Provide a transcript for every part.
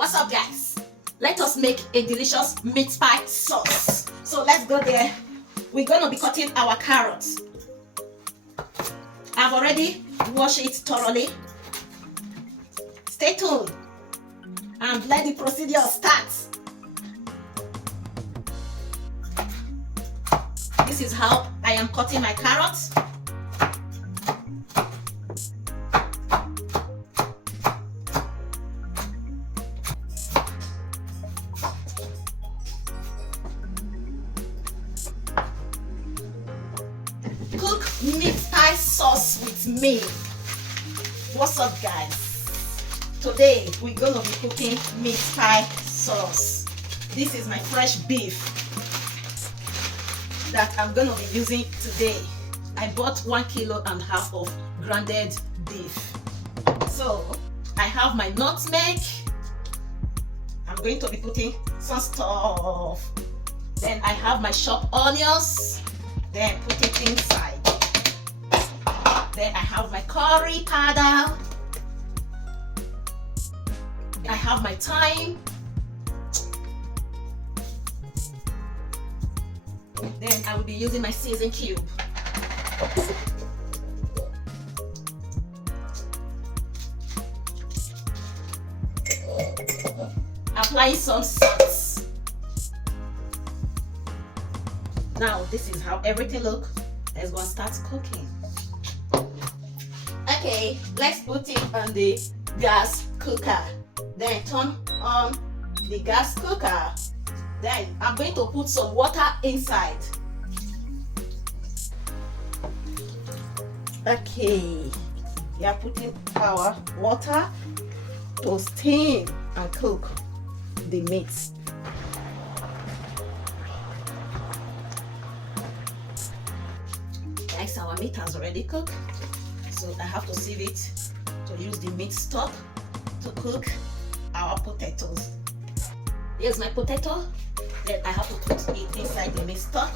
What's up, guys? Let us make a delicious meat pie sauce. So let's go there. We're gonna be cutting our carrots. I've already washed it thoroughly. Stay tuned and let the procedure start. This is how I am cutting my carrots. Cook meat pie sauce with me. What's up, guys? Today we're gonna be cooking meat pie sauce. This is my fresh beef that I'm gonna be using today. I bought 1.5 kilos of grounded beef. So I have my nutmeg. I'm going to be putting some stuff. Then I have my chopped onions. Then put it inside. Then I have my curry powder. I have my thyme. Then I will be using my season cube. Applying some salt. Now this is how everything looks. Let's go and start cooking. Okay, let's put it on the gas cooker. Then turn on the gas cooker. Then I'm going to put some water inside. Okay, we are putting our water to steam and cook the meat. Guys, our meat has already cooked, so I have to sieve it to use the meat stock to cook our potatoes. Here's my potato. Then I have to put it inside the meat stock.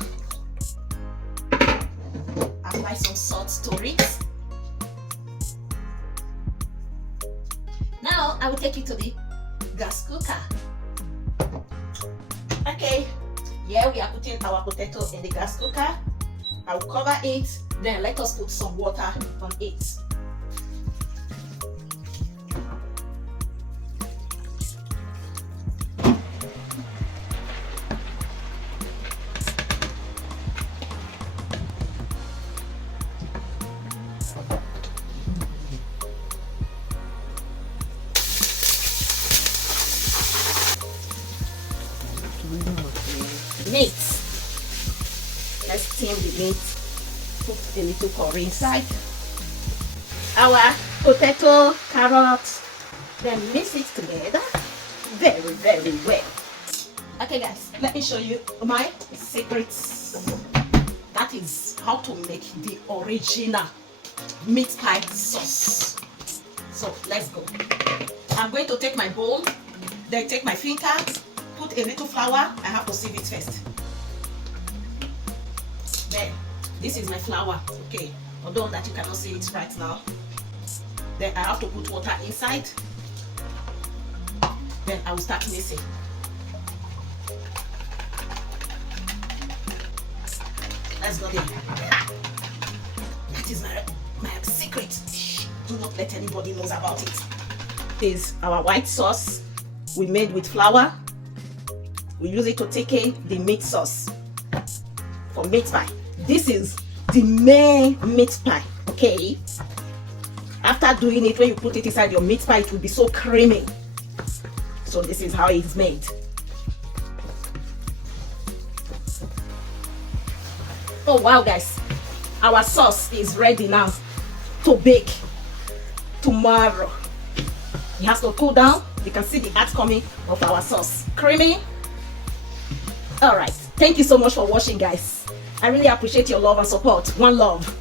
Apply some salt to it. Now I will take it to the gas cooker. Okay, here we are putting our potato in the gas cooker. I will cover it. Then let us put some water on it. Meat. Let's steam the meat. Put a little curry inside. Our potato, carrot. Then mix it together very well. Okay, guys, let me show you my secrets. That is how to make the original meat pie sauce. So let's go. I'm going to take my bowl. Then take my finger. Put a little flour. I have to sieve it first. Then this is my flour. Okay, although that you cannot see it right now. Then I have to put water inside. Then I will start mixing. Let's go there. That is my secret. Shh, do not let anybody knows about it. This is our white sauce we made with flour. We use it to thicken the meat sauce for meat pie. This is the main meat pie, okay? After doing it, when you put it inside your meat pie, it will be so creamy. So this is how it's made. Oh wow, guys, our sauce is ready now to bake tomorrow. It has to cool down. You can see the art coming of our sauce. Creamy. All right, thank you so much for watching, guys. I really appreciate your love and support. One love.